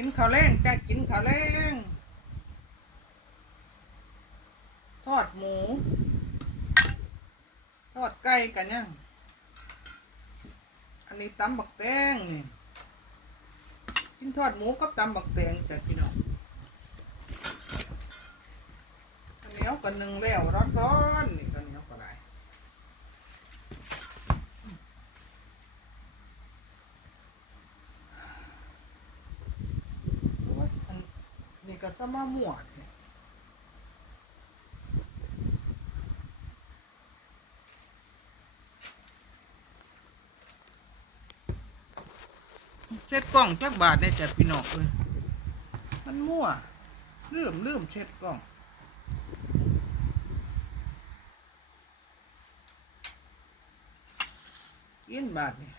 กินข้าวแรงจ้ากินข้าวแรงทอดหมู ทอดไก่กันยังอันนี้ตำบักแตงนี่กินทอดหมูกับตำบักแตงจ้ะพี่น้องข้าวเหนียวกันหนึ่งแล้วร้อนๆนี่ข้าวเหนียวก็ได้โอ้ยอันนี่ ก็สมาหมวดเช็ดกล้องจักบาทได้จัดพี่น้องเอ้ยมันมั่วลืมลืมเช็ดกล้องกินบาทนี่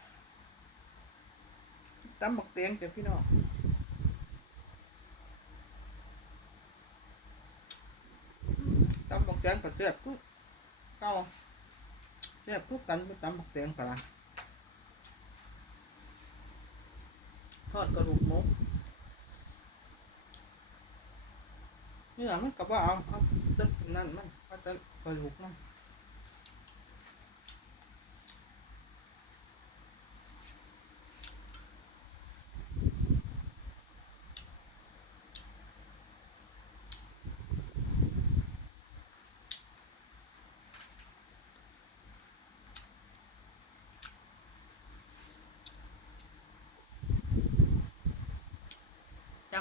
ตำบักเตียงจ้ะพี่น้อง ตำบักเตียงก็เสียบทุกเก้าเสียบทุกกันไปตำบักเตียงกันละทอดกระดูกหมูเนื้อมันกับว่าเอาเอาตึกนั่นมันเอาแต่กระดูกมัน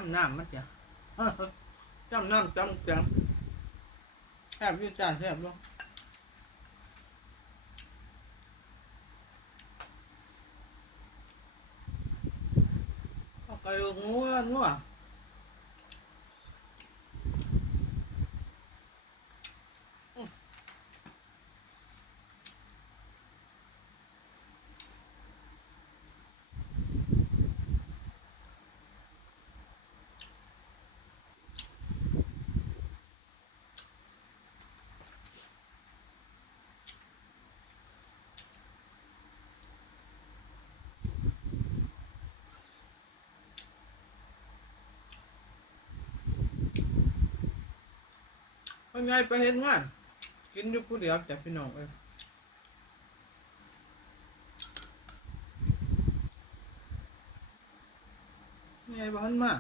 ำน้ำมันจะจำน้ำจำแกงแทบยุ่จ้าแทบลงเอากระดูกหมูนัว เป็นไงไปเห็นงาน กินอยู่ผู้เดียวแต่พี่น้องเอ้ยไงบ้านมา